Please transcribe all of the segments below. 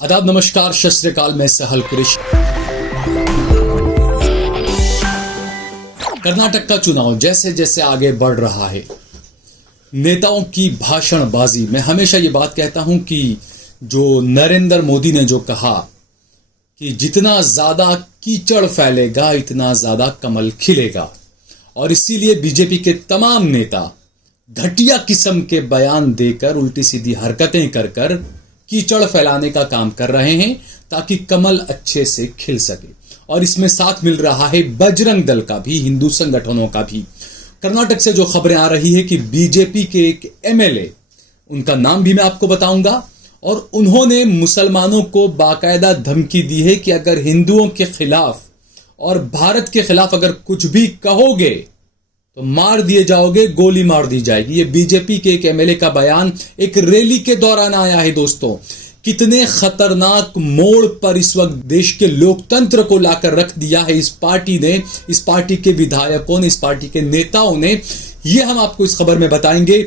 आदाब, नमस्कार, सत श्री अकाल। मैं सहल कुरैशी। कर्नाटक का चुनाव जैसे जैसे आगे बढ़ रहा है, नेताओं की भाषणबाजी, मैं हमेशा ये बात कहता हूं कि जो नरेंद्र मोदी ने जो कहा कि जितना ज्यादा कीचड़ फैलेगा इतना ज्यादा कमल खिलेगा, और इसीलिए बीजेपी के तमाम नेता घटिया किस्म के बयान देकर, उल्टी सीधी हरकतें कर कर कीचड़ फैलाने का काम कर रहे हैं ताकि कमल अच्छे से खिल सके। और इसमें साथ मिल रहा है बजरंग दल का भी, हिंदू संगठनों का भी। कर्नाटक से जो खबरें आ रही है कि बीजेपी के एक एमएलए, उनका नाम भी मैं आपको बताऊंगा, और उन्होंने मुसलमानों को बाकायदा धमकी दी है कि अगर हिंदुओं के खिलाफ और भारत के खिलाफ अगर कुछ भी कहोगे तो मार दिए जाओगे, गोली मार दी जाएगी। ये बीजेपी के एक एमएलए का बयान एक रैली के दौरान आया है। दोस्तों, कितने खतरनाक मोड़ पर इस वक्त देश के लोकतंत्र को लाकर रख दिया है इस पार्टी ने, इस पार्टी के विधायकों ने, इस पार्टी के नेताओं ने, ये हम आपको इस खबर में बताएंगे।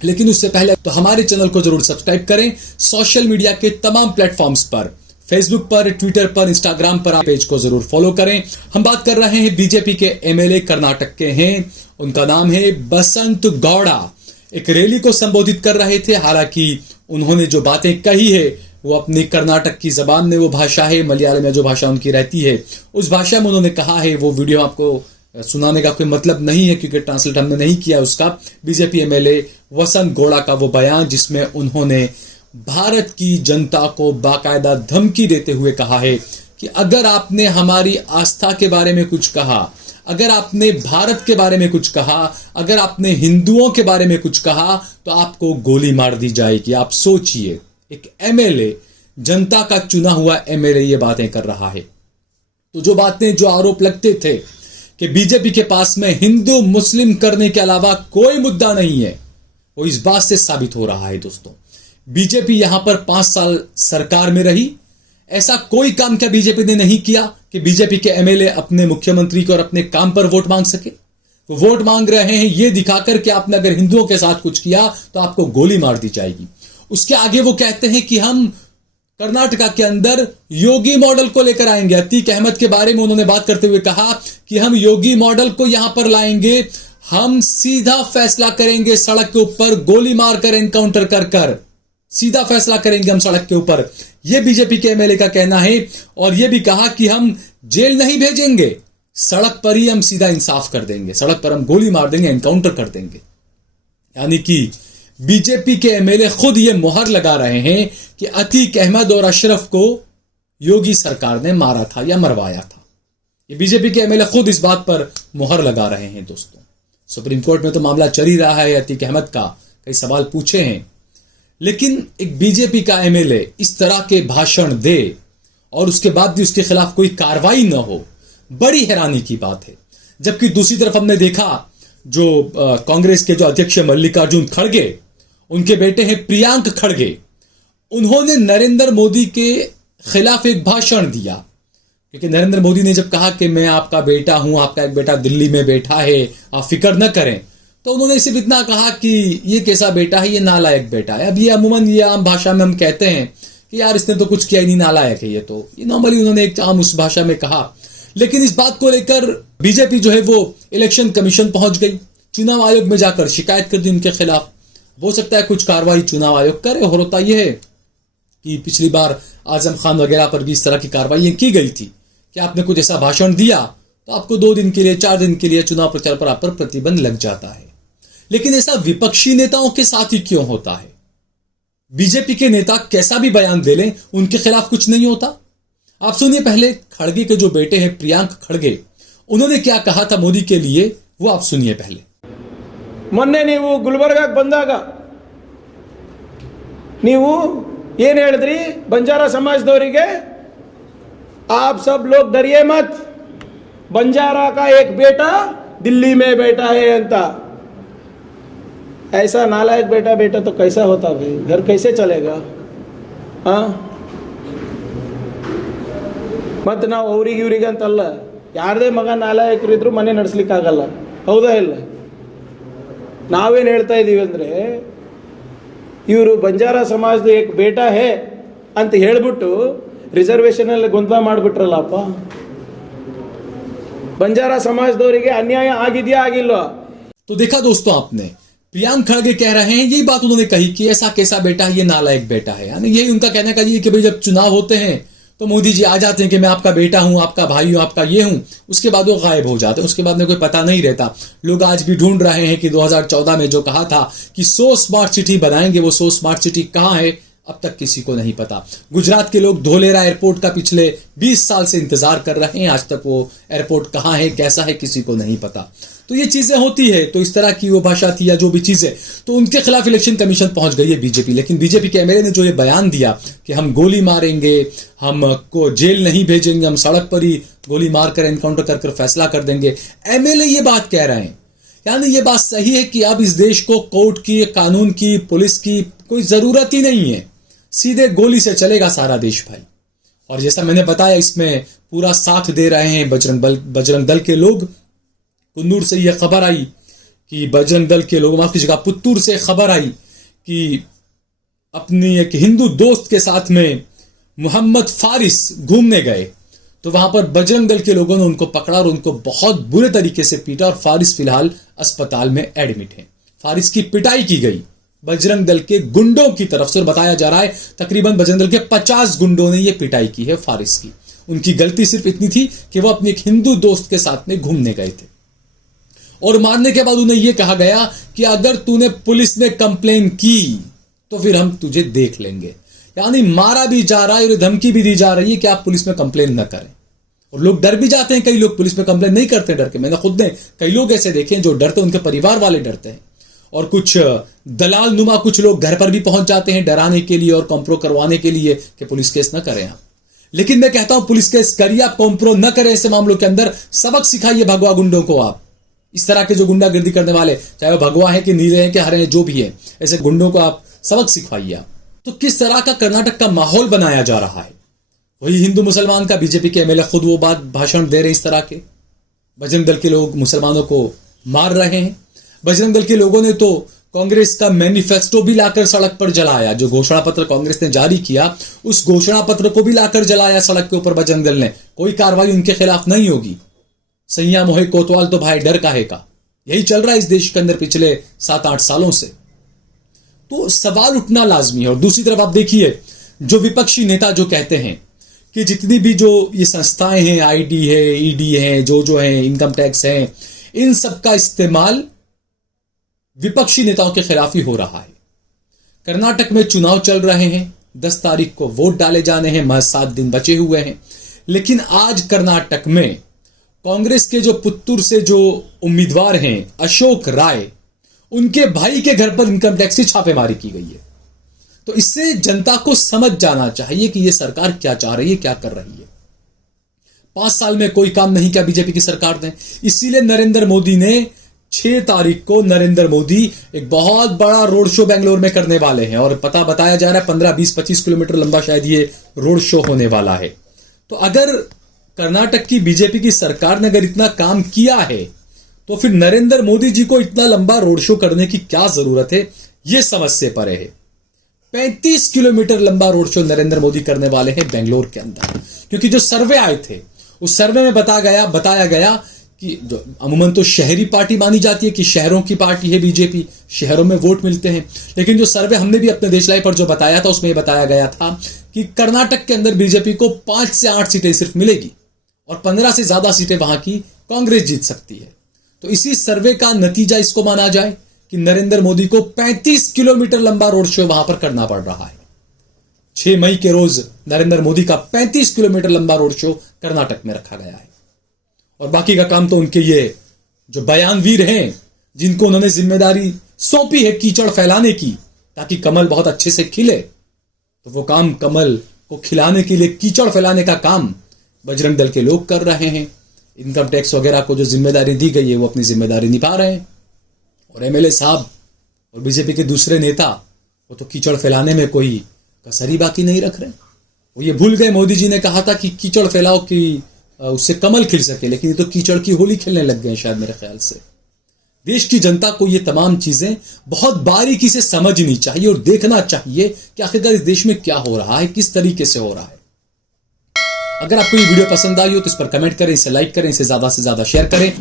लेकिन उससे पहले तो हमारे चैनल को जरूर सब्सक्राइब करें। सोशल मीडिया के तमाम प्लेटफॉर्म्स पर, फेसबुक पर, ट्विटर पर, इंस्टाग्राम पर पेज को जरूर फॉलो करें। हम बात कर रहे हैं बीजेपी के एमएलए, कर्नाटक के हैं, उनका नाम है बसंत गौड़ा। एक रैली को संबोधित कर रहे थे। हालांकि उन्होंने जो बातें कही है वो अपनी कर्नाटक की जबान में, वो भाषा है मलयालम में, जो भाषा उनकी रहती है उस भाषा में उन्होंने कहा है। वो वीडियो आपको सुनाने का कोई मतलब नहीं है क्योंकि ट्रांसलेट हमने नहीं किया उसका। बीजेपी एमएलए बसंत गौड़ा का वो बयान जिसमें उन्होंने भारत की जनता को बाकायदा धमकी देते हुए कहा है कि अगर आपने हमारी आस्था के बारे में कुछ कहा, अगर आपने भारत के बारे में कुछ कहा, अगर आपने हिंदुओं के बारे में कुछ कहा तो आपको गोली मार दी जाएगी। आप सोचिए, एक एमएलए, जनता का चुना हुआ एमएलए ये बातें कर रहा है। तो जो बातें, जो आरोप लगते थे कि बीजेपी के पास में हिंदू मुस्लिम करने के अलावा कोई मुद्दा नहीं है, वो इस बात से साबित हो रहा है। दोस्तों, बीजेपी यहां पर 5 साल सरकार में रही, ऐसा कोई काम क्या बीजेपी ने नहीं किया कि बीजेपी के एमएलए अपने मुख्यमंत्री को और अपने काम पर वोट मांग सके। वो वोट मांग रहे हैं ये दिखाकर कि आपने अगर हिंदुओं के साथ कुछ किया तो आपको गोली मार दी जाएगी। उसके आगे वो कहते हैं कि हम कर्नाटका के अंदर योगी मॉडल को लेकर आएंगे। अतीक अहमद के बारे में उन्होंने बात करते हुए कहा कि हम योगी मॉडल को यहां पर लाएंगे, हम सीधा फैसला करेंगे सड़क के ऊपर, गोली मारकर एनकाउंटर कर सीधा फैसला करेंगे हम सड़क के ऊपर। यह बीजेपी के एमएलए का कहना है। और यह भी कहा कि हम जेल नहीं भेजेंगे, सड़क पर ही हम सीधा इंसाफ कर देंगे, सड़क पर हम गोली मार देंगे, एनकाउंटर कर देंगे। यानी कि बीजेपी के एमएलए खुद ये मुहर लगा रहे हैं कि अतीक अहमद और अशरफ को योगी सरकार ने मारा था या मरवाया था। ये बीजेपी के एमएलए खुद इस बात पर मुहर लगा रहे हैं। दोस्तों, सुप्रीम कोर्ट में तो मामला चल ही रहा है अतीक अहमद का, कई सवाल पूछे हैं। लेकिन एक बीजेपी का एमएलए इस तरह के भाषण दे और उसके बाद भी उसके खिलाफ कोई कार्रवाई न हो, बड़ी हैरानी की बात है। जबकि दूसरी तरफ हमने देखा जो कांग्रेस के जो अध्यक्ष मल्लिकार्जुन खड़गे, उनके बेटे हैं प्रियांक खड़गे, उन्होंने नरेंद्र मोदी के खिलाफ एक भाषण दिया। क्योंकि नरेंद्र मोदी ने जब कहा कि मैं आपका बेटा हूं, आपका एक बेटा दिल्ली में बैठा है, आप फिक्र न करें, तो उन्होंने सिर्फ इतना कहा कि ये कैसा बेटा है, ये नालायक बेटा है। अब ये अमूमन ये आम भाषा में हम कहते हैं कि यार इसने तो कुछ किया ही नहीं, नालायक है ये नॉर्मली उन्होंने एक आम उस भाषा में कहा। लेकिन इस बात को लेकर बीजेपी जो है वो इलेक्शन कमीशन पहुंच गई, चुनाव आयोग में जाकर शिकायत कर दी उनके खिलाफ। हो सकता है कुछ कार्रवाई चुनाव आयोग करे, और होता यह है कि पिछली बार आजम खान वगैरह पर भी इस तरह की कार्रवाई की गई थी कि आपने कुछ ऐसा भाषण दिया तो आपको 2 दिन के लिए, 4 दिन के लिए चुनाव प्रचार पर आप पर प्रतिबंध लग जाता है। लेकिन ऐसा विपक्षी नेताओं के साथ ही क्यों होता है? बीजेपी के नेता कैसा भी बयान दे लें, उनके खिलाफ कुछ नहीं होता। आप सुनिए पहले खड़गे के जो बेटे हैं प्रियांक खड़गे, उन्होंने क्या कहा था मोदी के लिए, वो आप सुनिए पहले। ಮೊನ್ನೆ ನೀವು ಗುಲ್ಬರ್ಗಾಗೆ ಬಂದಾಗ ನೀವು ಏನು ಹೇಳಿದ್ರಿ ಬಂಜಾರಾ ಸಮಾಜದವರಿಗೆ, आप सब लोग डरिए मत, बंजारा का एक बेटा दिल्ली में बैठा है अंता। ऐसा नालायक बेटा तो कैसा होता भाई, घर कैसे चलेगा? हाँ, ಮತ್ತು ನಾವು ಅವ್ರಿಗೆ ಇವ್ರಿಗೆ ಅಂತಲ್ಲ, ಯಾರದೇ ಮಗ ನಾಲಾಯಕರಿದ್ರು ಮನೆ ನಡೆಸಲಿಕ್ಕಾಗಲ್ಲ, ಹೌದಾ ಇಲ್ಲ? ನಾವೇನು ಹೇಳ್ತಾ ಇದ್ದೀವಿ ಅಂದರೆ, ಇವರು ಬಂಜಾರಾ ಸಮಾಜದ एक बेटा है ಅಂತ ಹೇಳ್ಬಿಟ್ಟು ರಿಸರ್ವೇಷನಲ್ಲಿ ಗೊಂದಲ ಮಾಡಿಬಿಟ್ರಲ್ಲಪ್ಪ. ಬಂಜಾರ समाजದವರಿಗೆ अन्याय ಆಗಿದೆಯಾ ಆಗಿಲ್ವಾ? तो देखा दोस्तों आपने, प्रियांक खड़गे कह रहे हैं, यही बात उन्होंने कही कि ऐसा कैसा बेटा है, ये नालायक बेटा है. यानी यही उनका कहने का ये कि भाई जब चुनाव होते हैं तो मोदी जी आ जाते हैं कि मैं आपका बेटा हूं, आपका भाई हूं, आपका ये हूं, उसके बाद वो गायब हो जाते हैं, उसके बाद में कोई पता नहीं रहता. लोग आज भी ढूंढ रहे हैं कि 2014 में जो कहा था कि 100 स्मार्ट सिटी बनाएंगे, वो 100 स्मार्ट सिटी कहां है, अब तक किसी को नहीं पता. गुजरात के लोग धोलेरा एयरपोर्ट का पिछले 20 साल से इंतजार कर रहे हैं, आज तक वो एयरपोर्ट कहां है, कैसा है, किसी को नहीं पता. तो ये चीजें होती है. तो इस तरह की वो भाषा थी या जो भी चीजें, तो उनके खिलाफ इलेक्शन कमीशन पहुंच गई है बीजेपी. लेकिन बीजेपी के एमएलए ने जो ये बयान दिया कि हम गोली मारेंगे, हमको जेल नहीं भेजेंगे, हम सड़क पर ही गोली मारकर एनकाउंटर कर फैसला कर देंगे, एमएलए ये बात कह रहे हैं. यानी ये बात सही है कि अब इस देश को कोर्ट की, कानून की, पुलिस की कोई जरूरत ही नहीं है, सीधे गोली से चलेगा सारा देश भाई. और जैसा मैंने बताया, इसमें पूरा साथ दे रहे हैं बजरंग दल के लोग. कुन्नूर से यह खबर आई कि बजरंग दल के लोग, माफ कीजिएगा, पुत्तूर से खबर आई कि अपनी एक हिंदू दोस्त के साथ में मोहम्मद फारिस घूमने गए, तो वहां पर बजरंग दल के लोगों ने उनको पकड़ा और उनको बहुत बुरे तरीके से पीटा और फारिस फिलहाल अस्पताल में एडमिट है. फारिस की पिटाई की गई बजरंग दल के गुंडों की तरफ से, और बताया जा रहा है तकरीबन बजरंग दल के 50 गुंडों ने यह पिटाई की है फारिस की. उनकी गलती सिर्फ इतनी थी कि वो अपने एक हिंदू दोस्त के साथ में घूमने गए थे, और मारने के बाद उन्हें यह कहा गया कि अगर तूने पुलिस में कंप्लेन की तो फिर हम तुझे देख लेंगे. यानी मारा भी जा रहा है और धमकी भी दी जा रही है कि आप पुलिस में कंप्लेन न करें. और लोग डर भी जाते हैं, कई लोग पुलिस में कंप्लेन नहीं करते डर के. मैंने खुद ने कई लोग ऐसे देखे हैं जो डरते, उनके परिवार वाले डरते हैं, और कुछ दलाल नुमा कुछ लोग घर पर भी पहुंच जाते हैं डराने के लिए और कॉम्प्रो करवाने के लिए कि पुलिस केस न करें आप. लेकिन मैं कहता हूं पुलिस केस करिए, आप कॉम्प्रो न करें ऐसे मामलों के अंदर. सबक सिखाइए भगवा गुंडों को. आप इस तरह के जो गुंडागर्दी करने वाले, चाहे वो भगवा है कि नीले हैं कि हरे हैं, जो भी है, ऐसे गुंडों को आप सबक सिखाइए आप. तो किस तरह का कर्नाटक का माहौल बनाया जा रहा है, वही हिंदू मुसलमान का. बीजेपी के एमएलए खुद वो बात भाषण दे रहे हैं इस तरह के. बजरंग दल के लोग मुसलमानों को मार रहे हैं. बजरंग दल के लोगों ने तो कांग्रेस का मैनिफेस्टो भी लाकर सड़क पर जलाया. जो घोषणा पत्र कांग्रेस ने जारी किया, उस घोषणा पत्र को भी लाकर जलाया सड़क के ऊपर बजरंग दल ने. कोई कार्रवाई उनके खिलाफ नहीं होगी. सैया मोहे कोतवाल तो भाई डर काहे का, यही चल रहा है इस देश के अंदर पिछले 7-8 सालों से. तो सवाल उठना लाजमी है. और दूसरी तरफ आप देखिए, जो विपक्षी नेता जो कहते हैं कि जितनी भी जो ये संस्थाएं हैं, आईटी है, ईडी है, जो है, इनकम टैक्स है, इन सब का इस्तेमाल विपक्षी नेताओं के खिलाफ ही हो रहा है. कर्नाटक में चुनाव चल रहे हैं, 10 तारीख को वोट डाले जाने हैं, महज 7 दिन बचे हुए हैं. लेकिन आज कर्नाटक में कांग्रेस के जो पुत्तूर से जो उम्मीदवार हैं अशोक राय, उनके भाई के घर पर इनकम टैक्स की छापेमारी की गई है. तो इससे जनता को समझ जाना चाहिए कि यह सरकार क्या चाह रही है, क्या कर रही है. 5 साल में कोई काम नहीं किया बीजेपी की सरकार ने. इसीलिए नरेंद्र मोदी ने 6 तारीख को नरेंद्र मोदी एक बहुत बड़ा रोड शो बेंगलोर में करने वाले हैं. और पता बताया जा रहा है 15, 20, 25 किलोमीटर लंबा शायद ये रोड शो होने वाला है. तो अगर कर्नाटक की बीजेपी की सरकार ने अगर इतना काम किया है, तो फिर नरेंद्र मोदी जी को इतना लंबा रोड शो करने की क्या जरूरत है, यह समझ से परे है. 35 किलोमीटर लंबा रोड शो नरेंद्र मोदी करने वाले हैं बेंगलोर के अंदर. क्योंकि जो सर्वे आए थे, उस सर्वे में बताया गया कि जो अमूमन तो शहरी पार्टी मानी जाती है कि शहरों की पार्टी है बीजेपी, शहरों में वोट मिलते हैं. लेकिन जो सर्वे हमने भी अपने देश लाई पर जो बताया था, उसमें बताया गया था कि कर्नाटक के अंदर बीजेपी को 5 से 8 सीटें सिर्फ मिलेगी और 15 से ज्यादा सीटें वहां की कांग्रेस जीत सकती है. तो इसी सर्वे का नतीजा इसको माना जाए कि नरेंद्र मोदी को 35 किलोमीटर लंबा रोड शो वहां पर करना पड़ रहा है. 6 मई के रोज नरेंद्र मोदी का 35 किलोमीटर लंबा रोड शो कर्नाटक में रखा गया है. और बाकी का काम तो उनके ये जो बयानवीर हैं, जिनको उन्होंने जिम्मेदारी सौंपी है कीचड़ फैलाने की ताकि कमल बहुत अच्छे से खिले, तो वो काम कमल को खिलाने के लिए कीचड़ फैलाने का काम बजरंग दल के लोग कर रहे हैं. इनकम टैक्स वगैरह को जो जिम्मेदारी दी गई है, वो अपनी जिम्मेदारी निभा रहे हैं. और एमएलए साहब और बीजेपी के दूसरे नेता, वो तो कीचड़ फैलाने में कोई कसरी बाकी नहीं रख रहे. वो ये भूल गए, मोदी जी ने कहा था कि कीचड़ फैलाओ कि उससे कमल खिल सके, लेकिन ये तो कीचड़ की होली खेलने लग गए शायद मेरे ख्याल से. देश की जनता को ये तमाम चीजें बहुत बारीकी से समझनी चाहिए और देखना चाहिए कि आखिरकार इस देश में क्या हो रहा है, किस तरीके से हो रहा है। अगर आपको ये वीडियो पसंद आई हो तो इस पर कमेंट करें, इसे लाइक करें, इसे ज्यादा से ज्यादा शेयर करें।